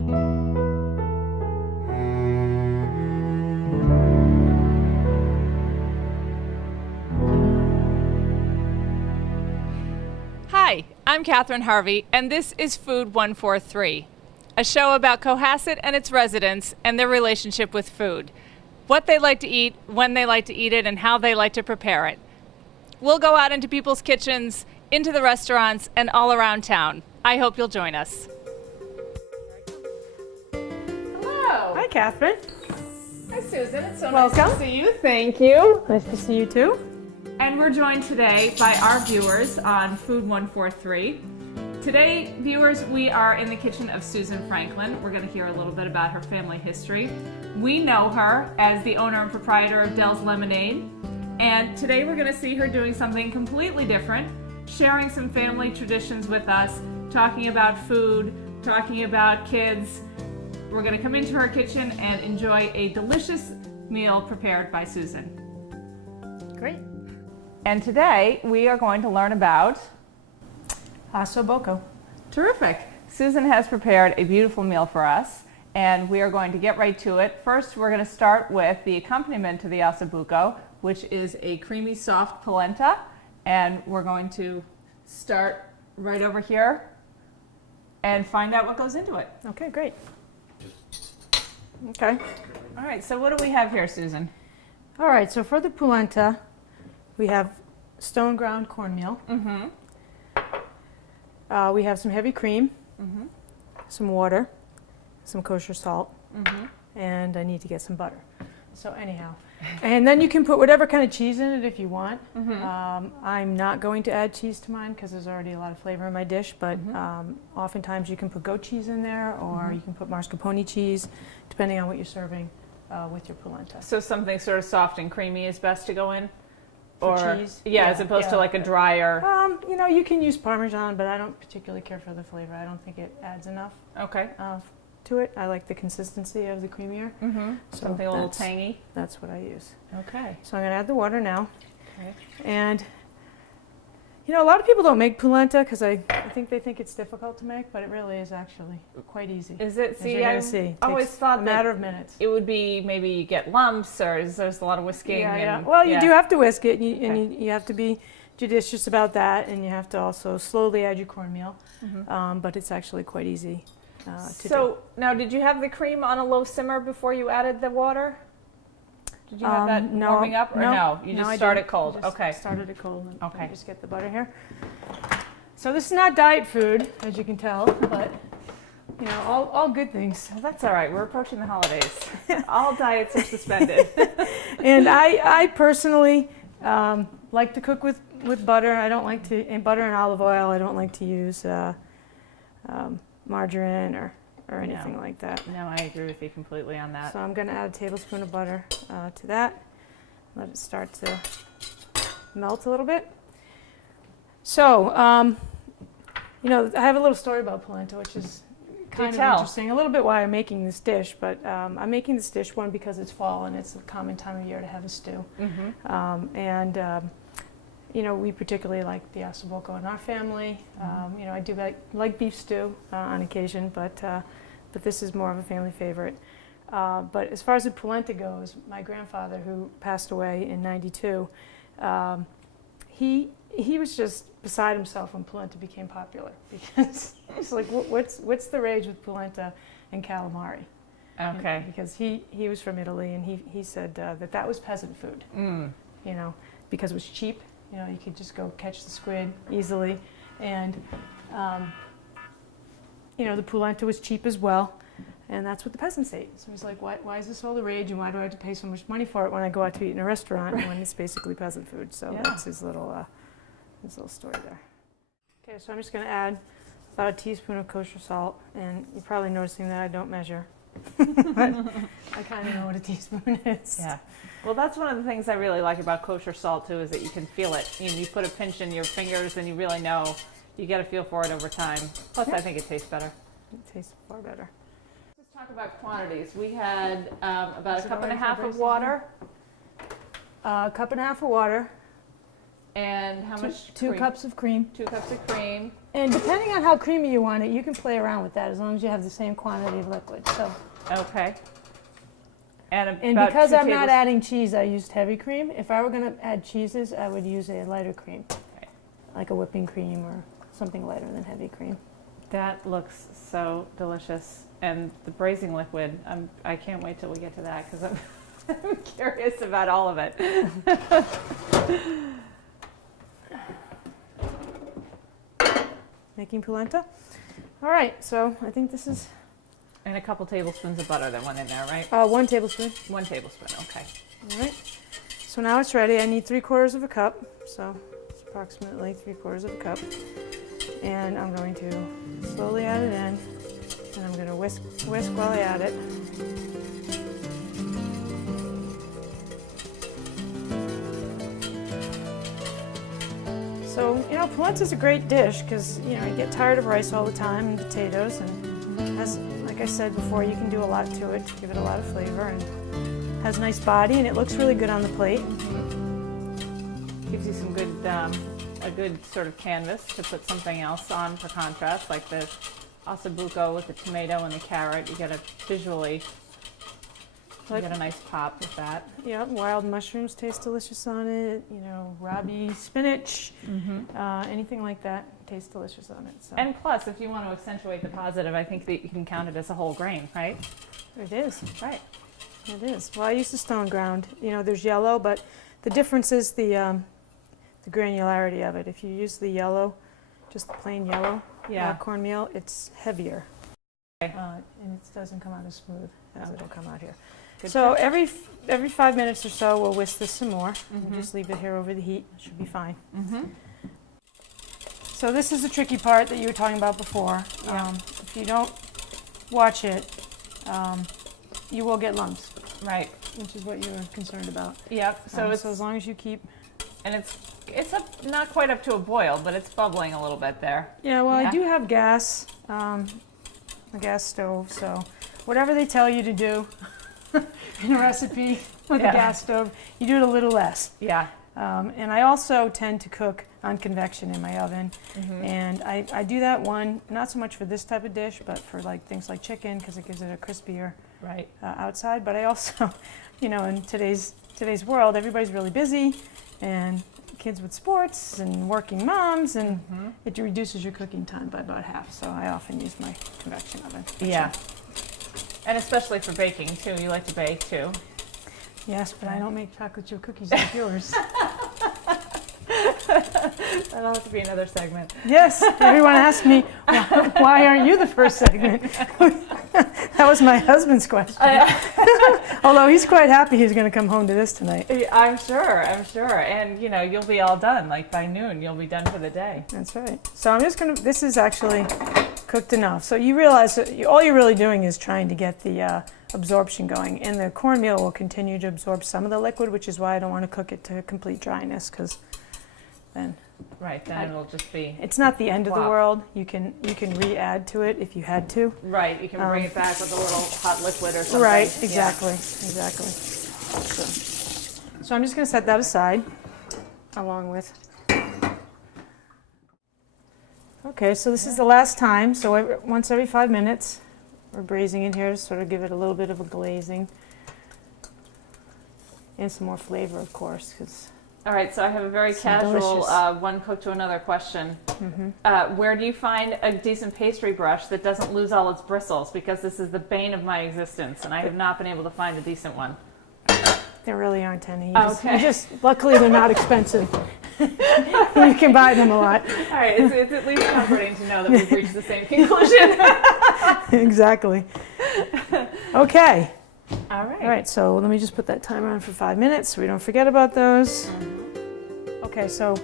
Hi, I'm Catherine Harvey, and this is Food 143, a show about Cohasset and its residents and their relationship with food, what they like to eat, when they like to eat it, and how they like to prepare it. We'll go out into people's kitchens, into the restaurants, and all around town. I hope you'll join us. Hello. Hi, Catherine. Hi, Susan. It's so Welcome. nice to see you. Thank you. Nice to see you too. And we're joined today by our viewers on Food 143. Today, viewers, we are in the kitchen of Susan Franklin. We're going to hear a little bit about her family history. We know her as the owner and proprietor of Dell's Lemonade. And today we're going to see her doing something completely different, sharing some family traditions with us, talking about food, talking about kids. We're going to come into her kitchen and enjoy a delicious meal prepared by Susan. Great. And today we are going to learn about Osso Buco. Terrific. Susan has prepared a beautiful meal for us, and we are going to get right to it. First, we're going to start with the accompaniment to the Osso Buco, which is a creamy, soft polenta, and we're going to start right over here and find out what goes into it. Okay, great. Okay. All right, so what do we have here, Susan? All right, so for the polenta, we have stone ground cornmeal. Mm-hmm. We have some heavy cream, Mm-hmm. some water, some kosher salt, Mm-hmm. and I need to get some butter. So anyhow, and then you can put whatever kind of cheese in it if you want. Mm-hmm. I'm not going to add cheese to mine because there's already a lot of flavor in my dish, but oftentimes you can put goat cheese in there, or you can put mascarpone cheese, depending on what you're serving with your polenta. So something sort of soft and creamy is best to go in? For Or cheese? Yeah, as opposed to like a drier. You know, you can use Parmesan, but I don't particularly care for the flavor. I don't think it adds enough Okay. to it. I like the consistency of the creamier. Mm-hmm. So Something a little tangy. That's what I use. Okay. So I'm going to add the water now. Okay. And, you know, a lot of people don't make polenta because I think they think it's difficult to make, but it really is actually quite easy. Is it? As See, you're going I to see. It always takes thought a that matter of minutes. it would be maybe you get lumps, or there's a lot of whisking. Yeah. And, Well, you yeah. do have to whisk it, and Okay. you have to be judicious about that, and you have to also slowly add your cornmeal. Mhm. But it's actually quite easy to do. So now, did you have the cream on a low simmer before you added the water? Did you have that no, warming up, or no? You no, just I start didn't. it cold. I just Okay. started it cold. And Okay. Just get the butter here. So this is not diet food, as you can tell, but you know, all good things. Well, that's all right. We're approaching the holidays. All diets are suspended. And I personally like to cook with butter. I don't like to, and butter and olive oil. I don't like to use margarine or anything like that. No, I agree with you completely on that. So I'm going to add a tablespoon of butter to that. Let it start to melt a little bit. So, you know, I have a little story about polenta, which is kind of interesting. A little bit why I'm making this dish, but I'm making this dish, one, because it's fall and it's a common time of year to have a stew. Mm-hmm. You know, we particularly like the Osso Buco in our family. You know, I do like beef stew on occasion, but this is more of a family favorite. But as far as the polenta goes, my grandfather, who passed away in '92, he was just beside himself when polenta became popular, because he's like, what's the rage with polenta and calamari? Okay. Because he was from Italy, and he said that was peasant food. Mm. You know, because it was cheap. You know, you could just go catch the squid easily, and you know, the polenta was cheap as well, and that's what the peasants ate. So he's like, why is this all the rage, and why do I have to pay so much money for it when I go out to eat in a restaurant when it's basically peasant food? So Yeah. that's his little story there. Okay, so I'm just going to add about a teaspoon of kosher salt, and you're probably noticing that I don't measure. But I kind of know what a teaspoon is. Yeah. Well, that's one of the things I really like about kosher salt too, is that you can feel it. You put a pinch in your fingers, and you really know. You get a feel for it over time. Plus, I think it tastes better. It tastes far better. Let's talk about quantities. We had about Is a it cup and a already half for of water. A cup and a half of water. And how much Two cream? cups of cream. 2 cups of cream. And depending on how creamy you want it, you can play around with that as long as you have the same quantity of liquid. So. Okay. And Because I'm not adding cheese, I used heavy cream. If I were going to add cheeses, I would use a lighter cream, like a whipping cream or something lighter than heavy cream. That looks so delicious. And the braising liquid, I can't wait till we get to that because I'm curious about all of it. Making polenta. All right, so I think this is... And a couple tablespoons of butter that went in there, right? 1 tablespoon. 1 tablespoon, okay. All right. So now it's ready. I need 3/4 of a cup. So it's approximately 3/4 of a cup. And I'm going to slowly add it in. And I'm going to whisk while I add it. So, you know, polenta is a great dish because, you know, you get tired of rice all the time and potatoes. And has, like I said before, you can do a lot to it to give it a lot of flavor. And has a nice body and it looks really good on the plate. Gives you some good, a good sort of canvas to put something else on for contrast, like the Osso Buco with the tomato and the carrot. You get a visually, you get a nice pop with that. Yeah, wild mushrooms taste delicious on it. You know, Robbie spinach, anything like that tastes delicious on it. So. And plus, if you want to accentuate the positive, I think that you can count it as a whole grain, right? It is. Right. It is. Well, I use the stone ground. You know, there's yellow, but the difference is the granularity of it. If you use the yellow, just the plain yellow cornmeal, it's heavier. Okay. And it doesn't come out as smooth as it'll come out here. Good So tip. every 5 minutes or so, we'll whisk this some more. And just leave it here over the heat. It should be fine. So this is the tricky part that you were talking about before. Yeah. If you don't watch it, you will get lumps. Right. Which is what you were concerned about. Yep. So it's so as long as you keep. and it's up, not quite up to a boil, but it's bubbling a little bit there. Yeah. Well, I do have gas, a gas stove. So whatever they tell you to do in a recipe with a gas stove, you do it a little less. Yeah. And I also tend to cook on convection in my oven. And I do that one, not so much for this type of dish, but for like things like chicken, because it gives it a crispier outside. But I also, you know, in today's world, everybody's really busy, and kids with sports and working moms, and it reduces your cooking time by about half. So I often use my convection oven. Yeah. And especially for baking too. You like to bake too. Yes, but I don't make chocolate chip cookies like yours. That'll have to be another segment. Yes, everyone asks me, why aren't you the first segment? That was my husband's question. Although he's quite happy he's going to come home to this tonight. I'm sure. And you know, you'll be all done. Like by noon, you'll be done for the day. That's right. So I'm just going to, this is actually cooked enough. So you realize that all you're really doing is trying to get the absorption going. And the cornmeal will continue to absorb some of the liquid, which is why I don't want to cook it to complete dryness, because then it'll just be. It's not the end of the world. You can re-add to it if you had to. Right, you can bring it back with a little hot liquid or something. Right, exactly. So I'm just going to set that aside, along with. Okay, so this is the last time. So once every 5 minutes, we're braising it here to sort of give it a little bit of a glazing, and some more flavor, of course, because. All right, so I have a very casual one cook to another question. Where do you find a decent pastry brush that doesn't lose all its bristles? Because this is the bane of my existence, and I have not been able to find a decent one. There really aren't any. Luckily, they're not expensive. You can buy them a lot. All right, it's at least comforting to know that we've reached the same conclusion. Exactly. Okay. All right. All right, so let me just put that timer on for 5 minutes so we don't forget about those. Okay, so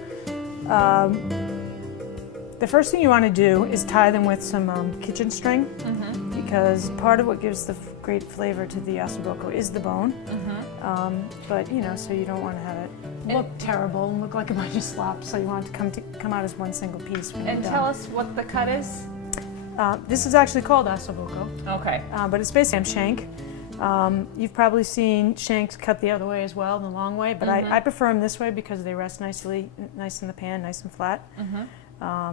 the first thing you want to do is tie them with some kitchen string, because part of what gives the great flavor to the Osso Buco is the bone. But you know, so you don't want to have it look terrible and look like a bunch of slop. So you want it to come out as one single piece. And tell us what the cut is. This is actually called Osso Buco. Okay. But it's basically ham shank. You've probably seen shanks cut the other way as well, the long way, but I prefer them this way because they rest nice in the pan, nice and flat.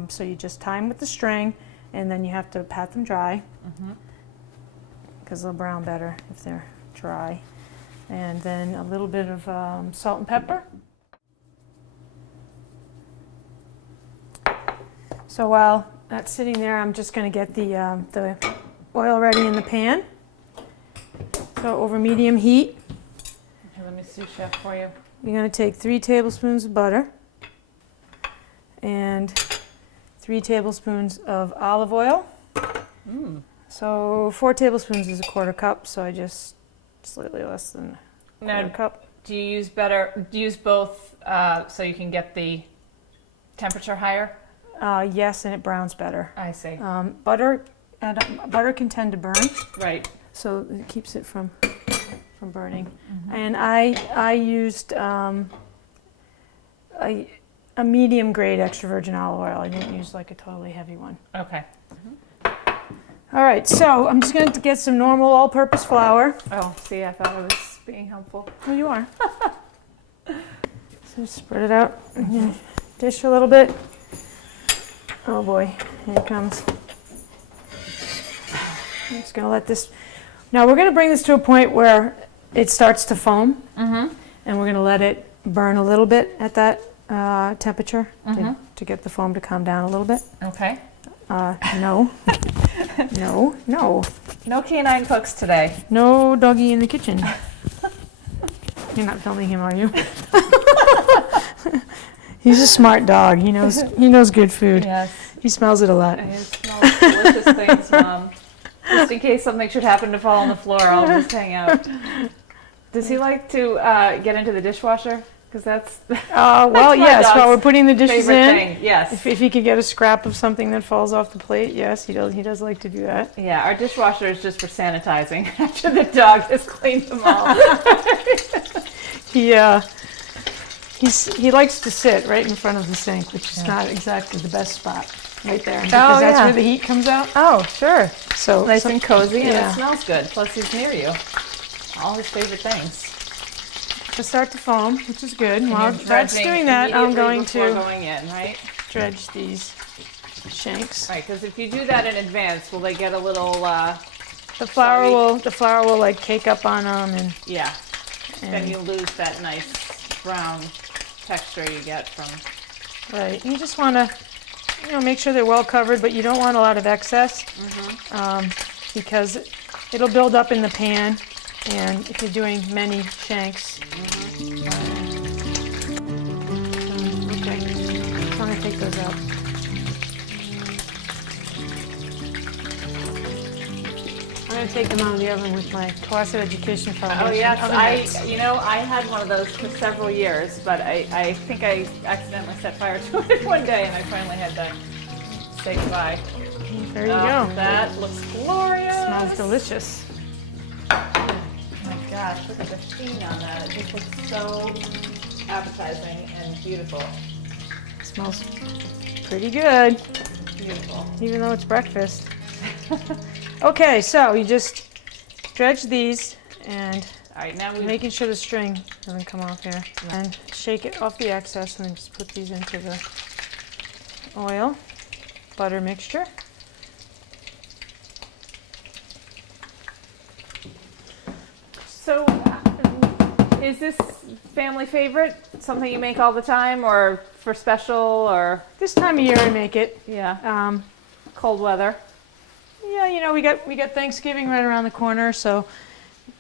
So you just tie them with the string, and then you have to pat them dry because they'll brown better if they're dry. And then a little bit of salt and pepper. So while that's sitting there, I'm just going to get the oil ready in the pan. So over medium heat. Okay, let me see, Chef, for you. You're going to take 3 tablespoons of butter and 3 tablespoons of olive oil. So 4 tablespoons is a 1/4 cup, so I just slightly less than a 1/4 cup. Do you use both so you can get the temperature higher? Yes, and it browns better. I see. Butter can tend to burn. Right. So it keeps it from burning. And I used a medium grade extra virgin olive oil. I didn't use like a totally heavy one. Okay. All right, so I'm just going to get some normal all-purpose flour. Oh, see, I thought I was being helpful. Oh, you are. So spread it out. Dish a little bit. Oh boy, here it comes. I'm just going to let this. Now we're going to bring this to a point where it starts to foam, and we're going to let it burn a little bit at that temperature to get the foam to calm down a little bit. Okay. No. No. No canine cooks today. No doggy in the kitchen. You're not filming him, are you? He's a smart dog. He knows good food. Yes. He smells it a lot. It smells delicious things, Mom. Just in case something should happen to fall on the floor, I'll just hang out. Does he like to get into the dishwasher? Because that's well, yes. While we're putting the dishes in, thing. Yes. If he could get a scrap of something that falls off the plate, yes, he does. He does like to do that. Yeah, our dishwasher is just for sanitizing after the dog has cleaned them all. He likes to sit right in front of the sink, which is not exactly the best spot. Right there, because that's where the heat comes out. Oh, sure. So nice and cozy, and it smells good. Plus, he's near you. All his favorite things. To start to foam, which is good. While that's doing that, I'm going to dredge these shanks. Right, because if you do that in advance, will they get a little? The flour will like cake up on them, and then you lose that nice brown texture you get from. Right, you just want to. Make sure they're well covered, but you don't want a lot of excess because it'll build up in the pan, and if you're doing many shanks. Okay, I'm going to take those out. I'm going to take them out of the oven with my Cohasset Education Foundation. Oh yes, I had one of those for several years, but I think I accidentally set fire to it one day, and I finally had to say goodbye. There you go. That looks glorious. Smells delicious. Oh my gosh, look at the sheen on that. It just looks so appetizing and beautiful. Smells pretty good. Beautiful. Even though it's breakfast. Okay, so you just dredge these, and now making sure the string doesn't come off here. And shake it off the excess, and then just put these into the oil, butter mixture. So, is this family favorite? Something you make all the time, or for special, or? This time of year I make it. Yeah. Cold weather. Yeah, we got Thanksgiving right around the corner, so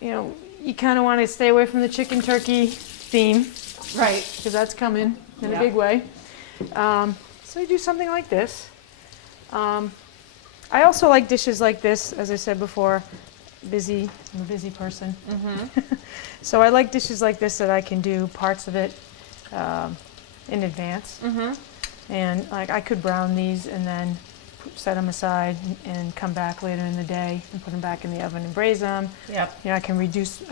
you kind of want to stay away from the chicken turkey theme, right? Because that's coming in a big way. So you do something like this. I also like dishes like this, as I said before. I'm a busy person. So I like dishes like this that I can do parts of it in advance. And like I could brown these and then set them aside and come back later in the day and put them back in the oven and braise them. Yep. I can reduce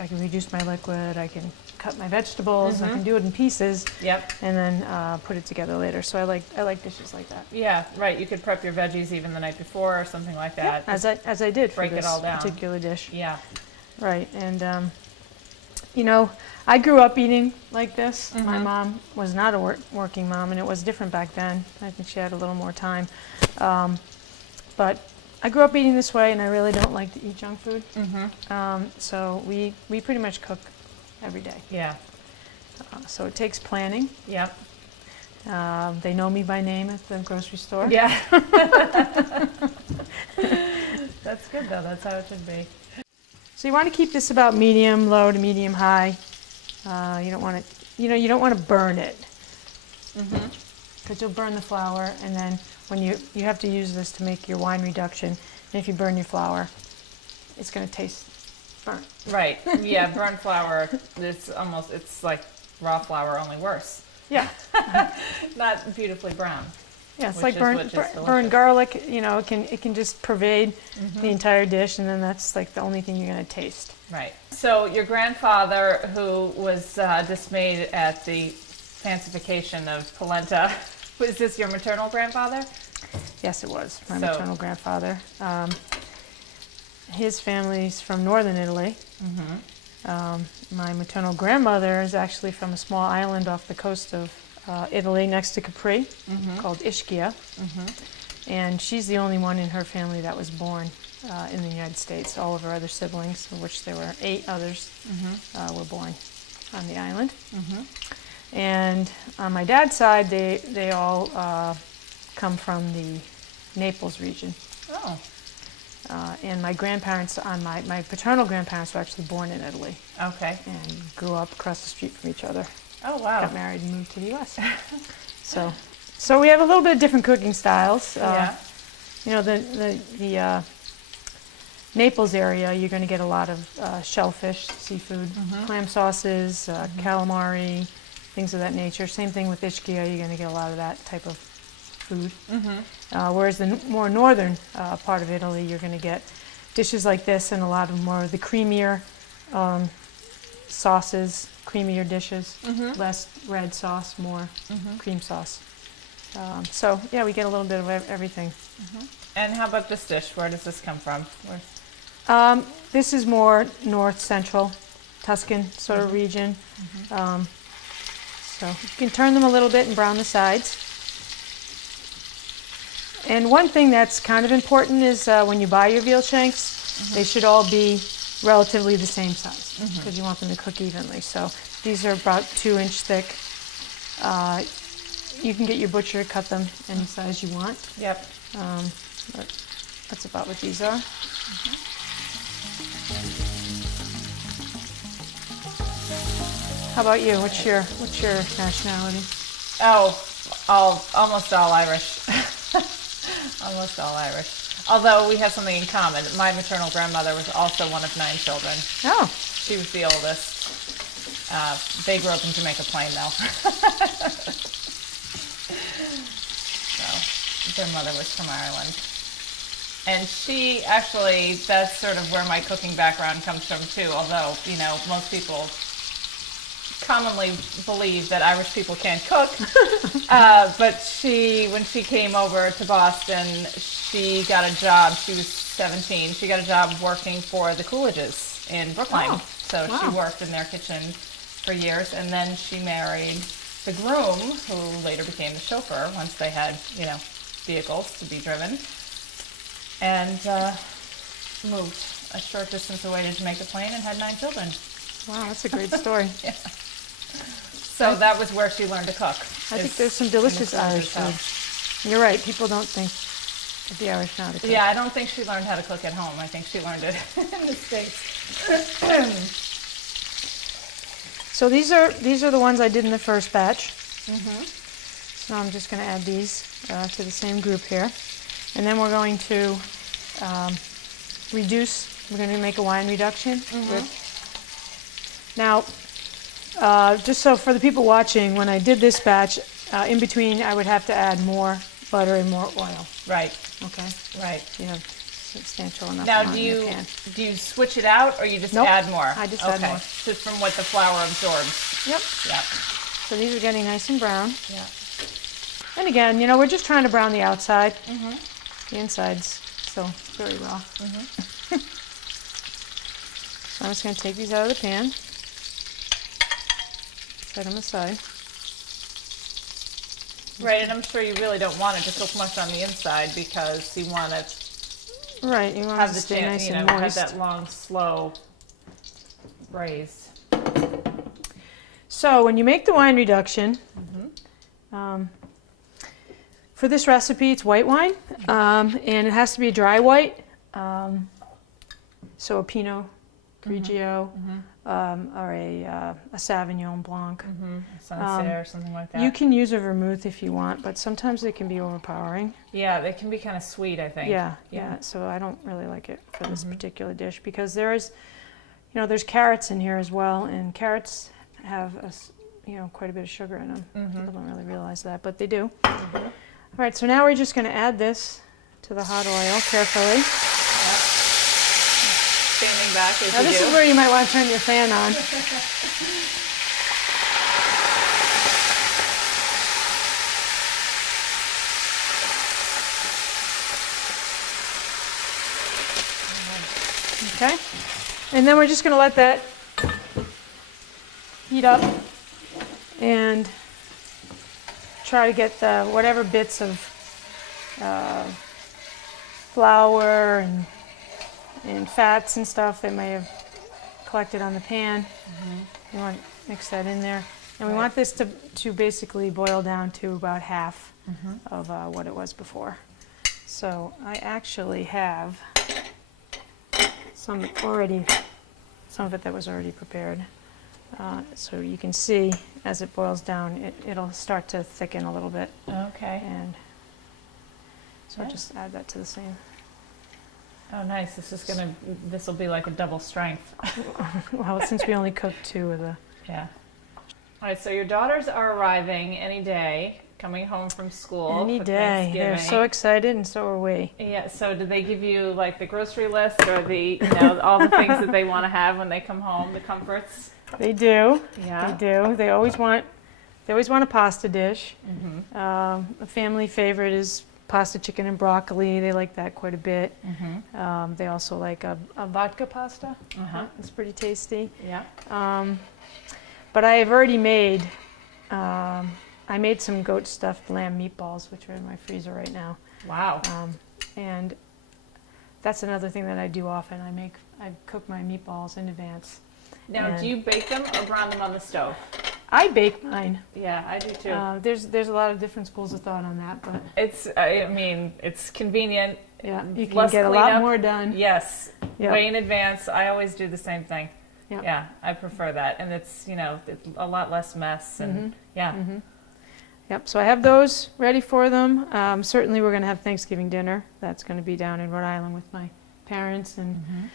my liquid. I can cut my vegetables. I can do it in pieces. Yep. And then put it together later. So I like dishes like that. Yeah, right. You could prep your veggies even the night before or something like that. Yep. As I did for break this it all down. particular dish. Yeah. right. And you know, I grew up eating like this. My mom was not a working mom, and it was different back then. I think she had a little more time. But I grew up eating this way, and I really don't like to eat junk food. So we pretty much cook every day. Yeah. So it takes planning. Yep. They know me by name at the grocery store. Yeah. That's good though. That's how it should be. So you want to keep this about medium low to medium high. You don't want to, you don't want to burn it, because you'll burn the flour, and then when you have to use this to make your wine reduction, and if you burn your flour, it's going to taste burnt. Right. Yeah. Burnt flour. It's like raw flour, only worse. Yeah. Not beautifully brown. Yeah, it's Which like is burnt delicious. garlic. It can just pervade the entire dish, and then that's like the only thing you're going to taste. Right. So your grandfather, who was dismayed at the fancification of polenta, was this your maternal grandfather? Yes, it was my So- maternal grandfather. His family's from northern Italy. My maternal grandmother is actually from a small island off the coast of Italy next to Capri called Ischia. And she's the only one in her family that was born in the United States. All of her other siblings, of which there were 8 others, were born on the island. And on my dad's side, they all come from the Naples region. Oh. And my grandparents, my paternal grandparents were actually born in Italy Okay. and grew up across the street from each other. Oh wow. Got married and moved to the U.S. So we have a little bit of different cooking styles. Yeah. The Naples area, you're going to get a lot of shellfish, seafood, clam sauces, calamari, things of that nature. Same thing with Ischia, you're going to get a lot of that type of food. Whereas the more northern part of Italy, you're going to get dishes like this and a lot of more of the creamier sauces, creamier dishes, less red sauce, more cream sauce. So yeah, we get a little bit of everything. And how about this dish? Where does this come from? This is more north central Tuscan sort of region. So you can turn them a little bit and brown the sides. And one thing that's kind of important is when you buy your veal shanks, they should all be relatively the same size, because you want them to cook evenly. So these are about 2-inch thick. You can get your butcher to cut them any size you want. Yep. But that's about what these are. How about you? What's your nationality? Oh, almost all Irish. Almost all Irish. Although we have something in common. My maternal grandmother was also one of 9 children. Oh, She was the oldest. They grew up in Jamaica Plain, though. So their mother was from Ireland. And she actually, that's sort of where my cooking background comes from too. Although, most people commonly believe that Irish people can't cook. But when she came over to Boston, she got a job. She was 17. She got a job working for the Coolidges in Brookline. Oh, So wow. she worked in their kitchen for years, and then she married the groom, who later became the chauffeur once they had, vehicles to be driven, and moved a short distance away to Jamaica Plain and had 9 children. wow, that's a great story. Yeah. So that was where she learned to cook. I think there's some delicious Irish food. You're right. People don't think that the Irish know how to cook. Yeah, I don't think she learned how to cook at home. I think she learned it in the States. So these are the ones I did in the first batch. So I'm just going to add these to the same group here, and then we're going to reduce. We're going to make a wine reduction. Now, just so for the people watching, when I did this batch, in between I would have to add more butter and more oil. Right, Okay, right. you have substantial enough Now, amount do in your you pan. switch it out, or you just Nope, add more? I just add more. Just from what the flour absorbs. Yep. Yeah, So these are getting nice and brown. yeah. And again, we're just trying to brown the outside. The inside's still very raw. So I'm just going to take these out of the pan. Set them aside. Right, and I'm sure you really don't want it to cook much on the inside because you want it Right, you want have it to the stay chance, nice you know, and have moist. that long, slow braise. So when you make the wine reduction, for this recipe it's white wine, and it has to be dry white, so a Pinot Grigio, or a Sauvignon Blanc. Sancerre or something like that. You can use a vermouth if you want, but sometimes it can be overpowering. Yeah, they can be kind of sweet, I think. Yeah. So I don't really like it for this particular dish because there is, you know, there's carrots in here as well, and carrots have quite a bit of sugar in them. People don't really realize that, but they do. All right, so now we're just going to add this to the hot oil carefully. Standing back as Now you this do. is where you might want to turn your fan on. Okay, and then we're just going to let that heat up and try to get the whatever bits of flour and fats and stuff that may have collected on the pan. You want to mix that in there. And we want this to basically boil down to about half of what it was before. So I actually have some of it that was already prepared. So you can see as it boils down, it'll start to thicken a little bit. Okay. And so I'll just add that to the same. Oh, nice. This will be like a double strength. Well, since we only cooked 2 of the... Yeah. All right, so your daughters are arriving any day, coming home from school. Any for day. They're Thanksgiving. so excited, and so are we. Yeah, so do they give you like the grocery list or all the things that they want to have when they come home, the comforts? They do. Yeah. They do. They always want a pasta dish. A family favorite is pasta chicken and broccoli. They like that quite a bit. They also like a vodka pasta. It's pretty tasty. Yeah. But I have already made, I made some goat stuffed lamb meatballs, which are in my freezer right now. Wow. And that's another thing that I do often. I cook my meatballs in advance. Now, do you bake them or brown them on the stove? I bake mine. Yeah, I do too. There's a lot of different schools of thought on that, but it's convenient. yeah, you can Less get a lot cleanup. more done. Yes, Yep. way in advance. I always do the same thing. Yep. Yeah, I prefer that, and it's it's a lot less mess. And Yep. So I have those ready for them. Certainly, we're going to have Thanksgiving dinner. That's going to be down in Rhode Island with my parents and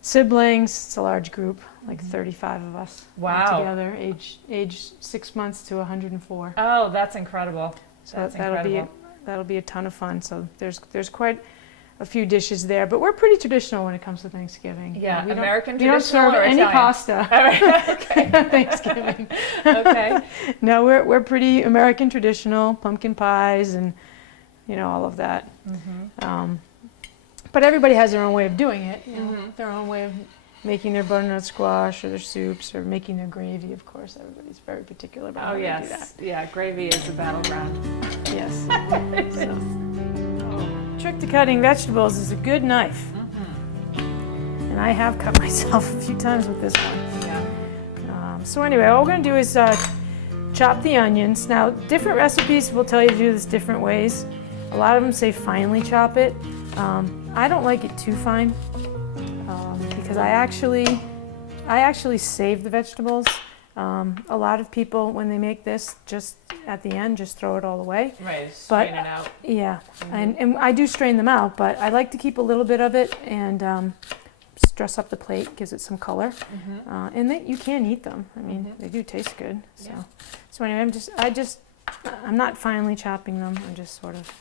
siblings. It's a large group, like 35 of us Wow. together, age 6 months to 104. Oh, that's incredible. So That's incredible. that'll be a ton of fun. So there's quite a few dishes there, but we're pretty traditional when it comes to Thanksgiving. Yeah, we American don't traditional serve or any Italian? pasta All right. Okay. at Thanksgiving. Okay. No, we're pretty American traditional, pumpkin pies and all of that. But everybody has their own way of doing it. Their own way of making their butternut squash or their soups or making their gravy. Of course, everybody's very particular about how they do that. Yes. Yeah, gravy is the battleground. Yes. Trick to cutting vegetables is a good knife. And I have cut myself a few times with this one. Yeah. So anyway, all we're going to do is chop the onions. Now, different recipes will tell you to do this different ways. A lot of them say finely chop it. I don't like it too fine because I actually save the vegetables. A lot of people, when they make this, just at the end, just throw it all away. Right, strain it out. Yeah, and I do strain them out, but I like to keep a little bit of it and dress up the plate, gives it some color. And you can eat them. I mean, they do taste good. So, so anyway, I'm not finely chopping them. I'm just sort of,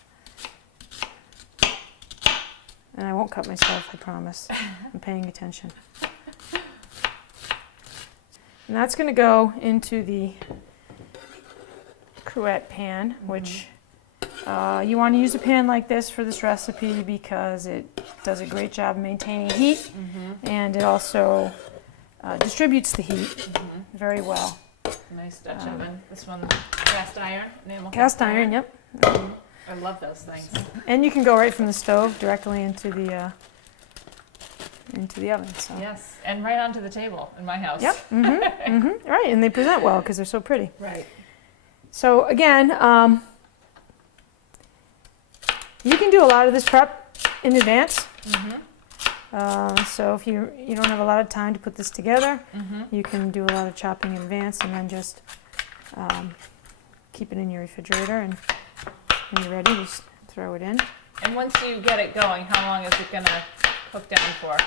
and I won't cut myself, I promise. I'm paying attention. And that's going to go into the cruet pan, which you want to use a pan like this for this recipe because it does a great job maintaining heat, and it also distributes the heat very well. Nice Dutch oven. This one, cast iron, enamel Cast iron, yep. I love those things. And you can go right from the stove directly into the oven. So. Yes, and right onto the table in my house. Yep. Right, and they present well because they're so pretty. Right. So again, you can do a lot of this prep in advance. So if you don't have a lot of time to put this together, you can do a lot of chopping in advance and then just keep it in your refrigerator, and when you're ready, just throw it in. And once you get it going, how long is it going to cook down for?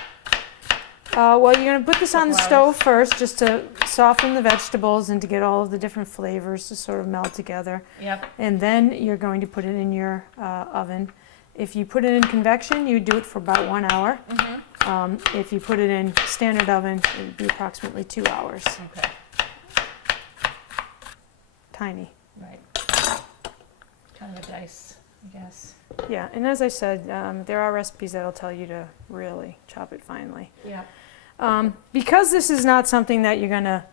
Well, you're going to put this on the stove first just to soften the vegetables and to get all of the different flavors to sort of meld together. Yep. And then you're going to put it in your oven. If you put it in convection, you do it for about 1 hour. If you put it in standard oven, it would be approximately 2 hours. Okay. Tiny. Right. Kind of a dice, I guess. Yeah, and as I said, there are recipes that'll tell you to really chop it finely. Yeah. Because this is not something that you're going to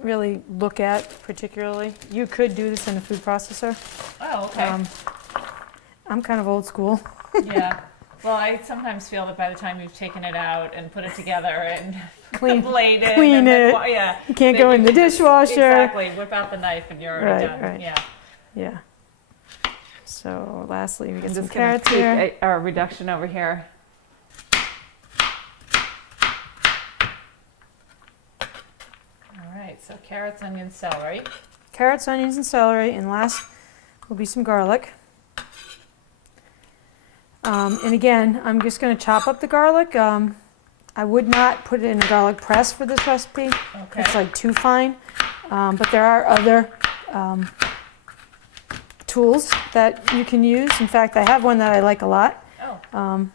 really look at particularly, you could do this in a food processor. Oh, okay. I'm kind of old school. Yeah. Well, I sometimes feel that by the time you've taken it out and put it together and Clean blade it, it. Yeah, You can't go in the dishwasher. Exactly. Whip out the knife and you're already done. Right. Yeah. Yeah. So lastly, we get I'm some just gonna carrots here. take a reduction over here. All right. So carrots, onions, celery. Carrots, onions, and celery, and last will be some garlic. And again, I'm just going to chop up the garlic. I would not put it in a garlic press for this recipe. Okay. It's like too fine. But there are other tools that you can use. In fact, I have one that I like a lot,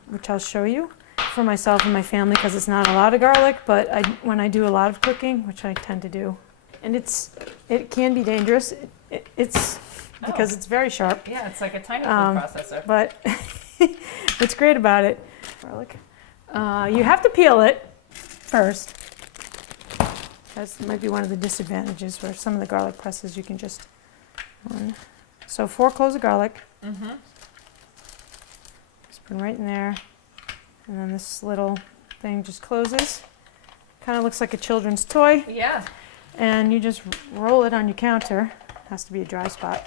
which I'll show you for myself and my family because it's not a lot of garlic, but when I do a lot of cooking, which I tend to do, and it can be dangerous. It's because it's very sharp. Yeah, it's like a tiny food processor. But what's great about it, garlic, you have to peel it first. That might be one of the disadvantages where some of the garlic presses you can just So 4 cloves of garlic. Just put them right in there. And then this little thing just closes. Kind of looks like a children's toy. Yeah. And you just roll it on your counter. Has to be a dry spot.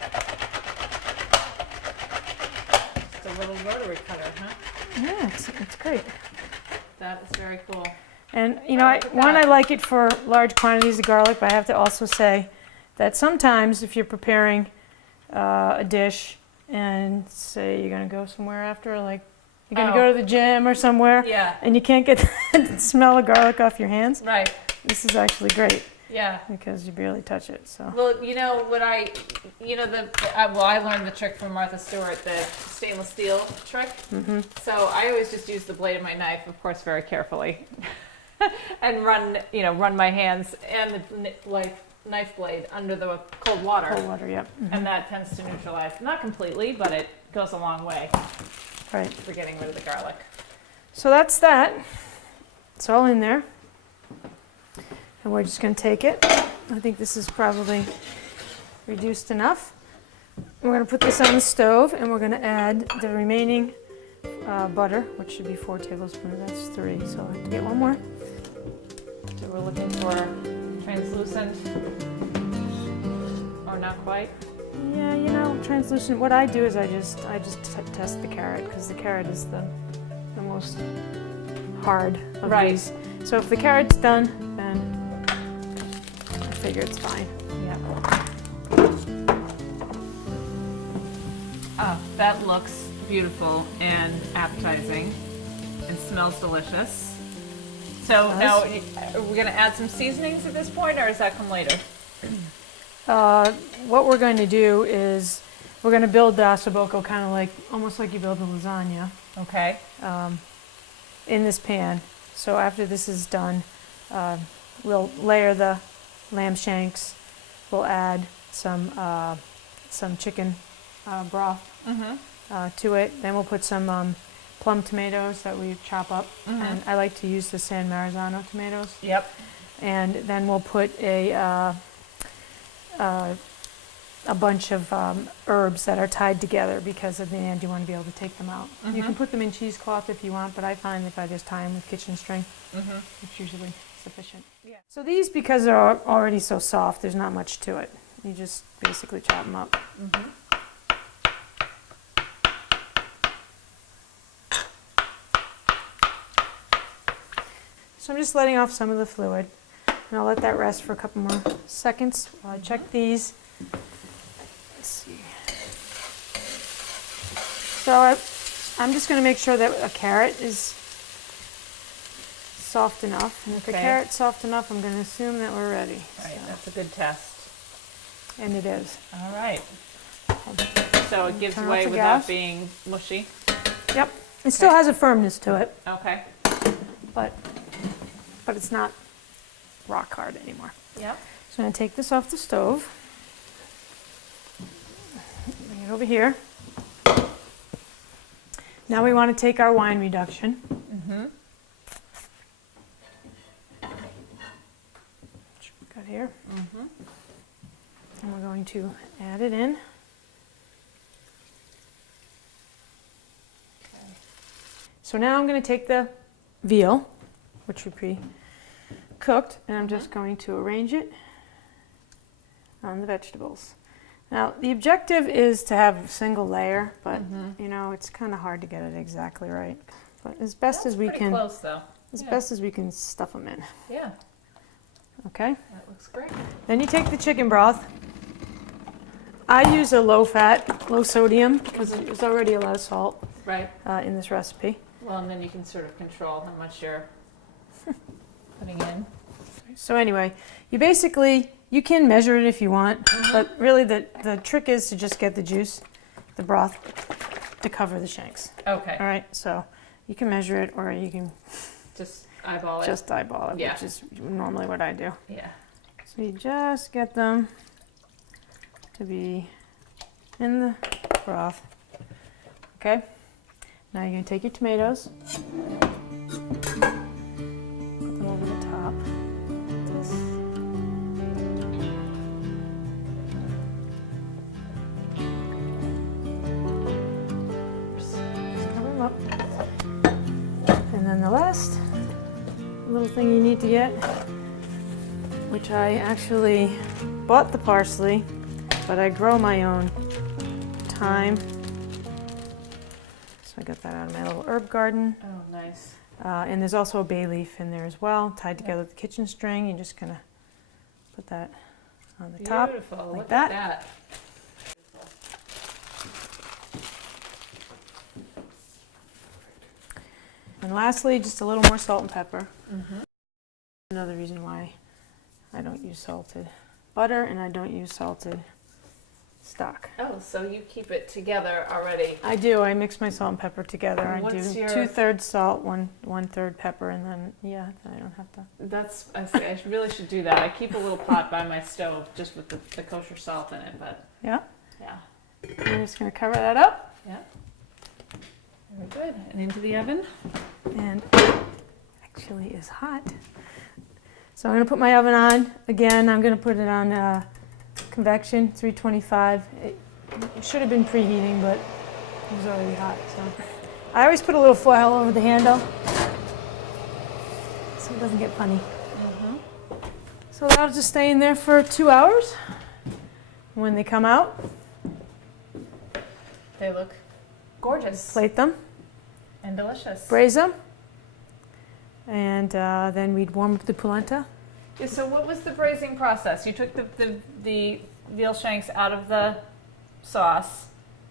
Just a little rotary cutter, huh? Yeah, it's great. That is very cool. And you know, I like it for large quantities of garlic, but I have to also say that sometimes if you're preparing a dish and say you're going to go somewhere after, like you're going to go to the gym or somewhere, and you can't get the smell of garlic off your hands, right? This is actually great. Yeah. Because you barely touch it. So. Well, you know what I learned the trick from Martha Stewart, the stainless steel trick. So I always just use the blade of my knife, of course, very carefully, and run my hands and the knife blade under the cold water. Cold water, yep. And that tends to neutralize, not completely, but it goes a long way. Right. For getting rid of the garlic. So that's that. It's all in there. And we're just going to take it. I think this is probably reduced enough. We're going to put this on the stove and we're going to add the remaining butter, which should be 4 tablespoons. That's 3, so I have to get one more. So we're looking for translucent, or not quite? Yeah, you know, translucent. What I do is I just test the carrot because the carrot is the most hard of these. So if the carrot's done, then I figure it's fine. Yeah. Oh, that looks beautiful and appetizing and smells delicious. So now, are we going to add some seasonings at this point, or does that come later? What we're going to do is we're going to build the Osso Buco kind of like, almost like you build a lasagna. Okay. In this pan. So after this is done, we'll layer the lamb shanks. We'll add some chicken broth to it. Then we'll put some plum tomatoes that we chop up, and I like to use the San Marzano tomatoes. Yep. And then we'll put a bunch of herbs that are tied together, because at the end you want to be able to take them out. You can put them in cheesecloth if you want, but I find if I just tie them with kitchen string, it's usually sufficient. Yeah. So these, because they're already so soft, there's not much to it. You just basically chop them up. So I'm just letting off some of the fluid, and I'll let that rest for a couple more seconds while I check these. Let's see. So I'm just going to make sure that a carrot is soft enough. And if the carrot's soft enough, I'm going to assume that we're ready. All right, that's a good test. And it is. All right. So it gives Turn off way the without gas. being mushy? Yep. It still has a firmness to it, Okay. but it's not rock hard anymore. Yep. So I'm going to take this off the stove. Bring it over here. Now we want to take our wine reduction. Which we got here. And we're going to add it in. So now I'm going to take the veal, which we pre-cooked, and I'm just going to arrange it on the vegetables. Now, the objective is to have a single layer, but you know, it's kind of hard to get it exactly right. But as best as we can, close though. as best as we can stuff them in. Yeah, Okay. that looks great. Then you take the chicken broth. I use a low fat, low sodium, because there's already a lot of salt Right. in this recipe. Well, and then you can sort of control how much you're putting in. So anyway, you can measure it if you want, but really the trick is to just get the juice, the broth, to cover the shanks. Okay. All right, so you can measure it, or you can Just eyeball it. just eyeball it, Yeah. which is normally what I do. Yeah. So you just get them to be in the broth. Okay, now you're going to take your tomatoes, put them over the top. This. Just cover them up. And then the last little thing you need to get, which I actually bought the parsley, but I grow my own thyme. So I got that out of my little herb garden. Oh, nice. And there's also a bay leaf in there as well, tied together with the kitchen string. You're just gonna put that on the top. Beautiful. like Look that. at that. And lastly, just a little more salt and pepper. Another reason why I don't use salted butter and I don't use salted stock. Oh, so you keep it together already. I do. I mix my salt and pepper together. And I do what's your- 2/3 salt, 1/3 pepper, and then then I don't have to. That's, I see, I really should do that. I keep a little pot by my stove just with the kosher salt in it, but Yeah. yeah. I'm just gonna cover that up. Yeah. Very good. And into the oven. And actually is hot. So I'm gonna put my oven on. Again, I'm gonna put it on convection, 325. It should have been preheating, but it was already hot. So I always put a little foil over the handle so it doesn't get funny. So that'll just stay in there for 2 hours. When they come out, They look gorgeous plate them, and delicious. braise them, and then we'd warm up the polenta. Yeah, so what was the braising process? You took the veal shanks out of the sauce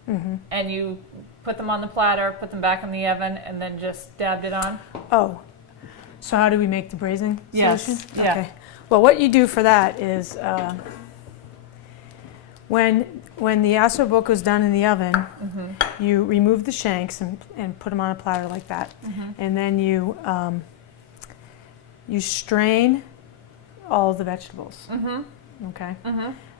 and you put them on the platter, put them back in the oven, and then just dabbed it on? Oh, so how do we make the braising Yes, solution? yeah. Okay. Well, what you do for that is when the Osso Buco is done in the oven, you remove the shanks and put them on a platter like that, and then you strain all the vegetables. Okay.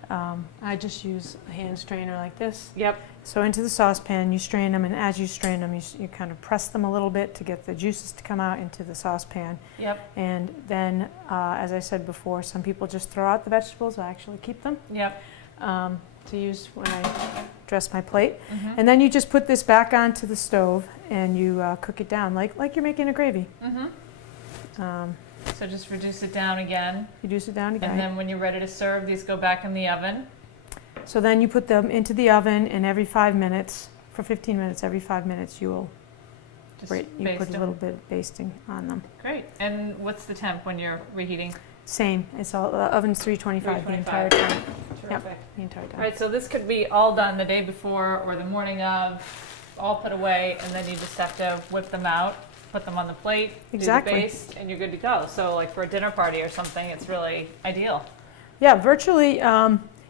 I just use a hand strainer like this. Yep. So into the saucepan, you strain them, and as you strain them, you kind of press them a little bit to get the juices to come out into the saucepan. Yep. And then, as I said before, some people just throw out the vegetables. I actually keep them Yep. to use when I dress my plate. Mm-hmm. And then you just put this back onto the stove and you cook it down like you're making a gravy. Mm-hmm. So just reduce it down again. Reduce it down again. And then when you're ready to serve, these go back in the oven. So then you put them into the oven, and every 5 minutes, for 15 minutes, every 5 minutes you will Just you baste put a them. little bit of basting on them. Great. And what's the temp when you're reheating? Same. It's all oven's 325 the entire 325. time. Terrific. The entire time. All right, so this could be all done the day before or the morning of, all put away, and then you just have to whip them out, put them on the plate, Exactly. do the baste, and you're good to go. So like for a dinner party or something, it's really ideal. Yeah, virtually.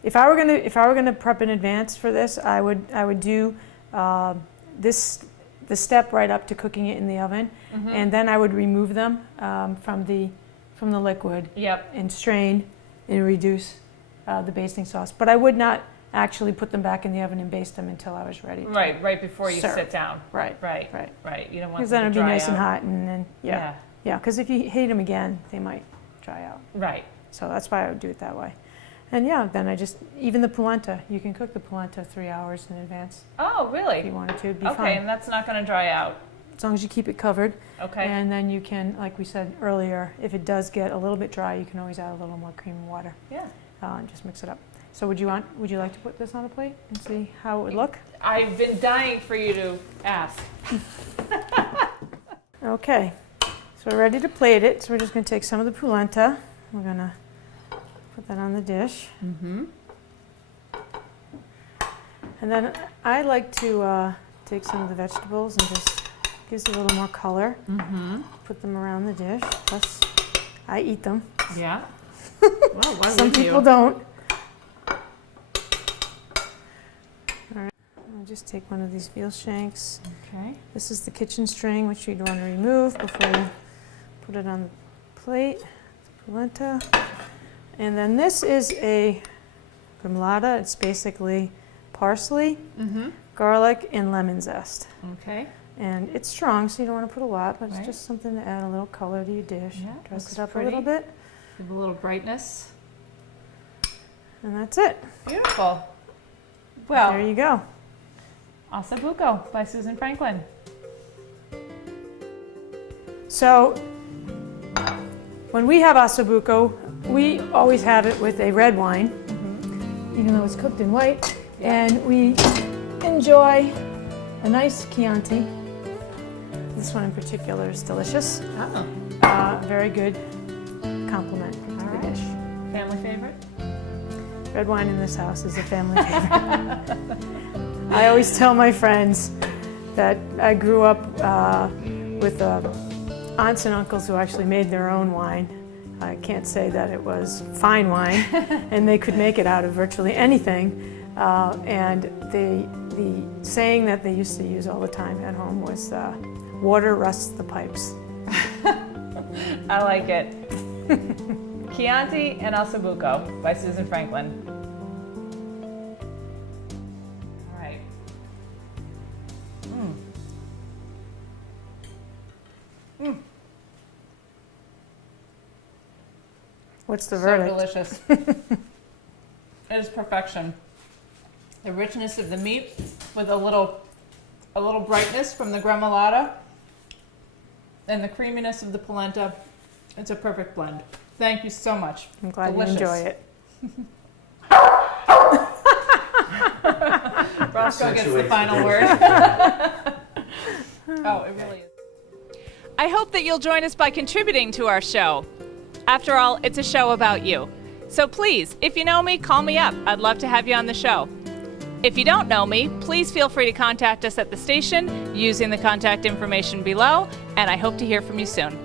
If I were gonna prep in advance for this, I would do the step right up to cooking it in the oven, Mm-hmm. and then I would remove them from the liquid Yep. and strain and reduce the basting sauce. But I would not actually put them back in the oven and baste them until I was ready. Right before you Serve. sit down. Right. Right. Right. You don't want Because them then to it'd be dry nice and out. hot, and then yeah. Because if you heat them again, they might dry out. Right. So that's why I would do it that way. And yeah, then even the polenta, you can cook the polenta 3 hours in advance Oh, if really? you wanted to. It'd be Okay, fine. and that's not going to dry out. As long as you keep it covered. Okay. And then you can, like we said earlier, if it does get a little bit dry, you can always add a little more cream and water Yeah. and just mix it up. So would you like to put this on a plate and see how it would look? I've been dying for you to ask. Okay, so we're ready to plate it. So we're just going to take some of the polenta. We're going to put that on the dish. Mm-hmm. And then I like to take some of the vegetables and just gives it a little more color. Mm-hmm. Put them around the dish. Plus, I eat them. Yeah. Well, why Some wouldn't people you? don't. All right, I'll just take one of these veal shanks. Okay. This is the kitchen string, which you'd want to remove before you put it on the plate. Polenta. And then this is a gremolata. It's basically parsley, Mm-hmm. garlic, and lemon zest. Okay. And it's strong, so you don't want to put a lot, but Right. it's just something to add a little color to your dish. Yeah, Dress looks it up pretty. a little bit, Give a little brightness. and that's it. Beautiful. There Well, you go. Osso Buco by Susan Franklin. So when we have Osso Buco, we always have it with a red wine, even though it's cooked in white, and we enjoy a nice Chianti. This one in particular is delicious. Oh. Very good compliment to All the right. dish. Family favorite? Red wine in this house is a family favorite. I always tell my friends that I grew up with aunts and uncles who actually made their own wine. I can't say that it was fine wine, and they could make it out of virtually anything. And the saying that they used to use all the time at home was, water rusts the pipes. I like it. Chianti and Osso Buco by Susan Franklin. All right. What's the So verdict? delicious. It is perfection. The richness of the meat with a little brightness from the gremolata and the creaminess of the polenta. It's a perfect blend. Thank you so much. I'm glad Delicious. you enjoy it. Rosco gets the Accentuates final the word. Oh, it really is. I hope that you'll join us by contributing to our show. After all, it's a show about you. So please, if you know me, call me up. I'd love to have you on the show. If you don't know me, please feel free to contact us at the station using the contact information below, and I hope to hear from you soon.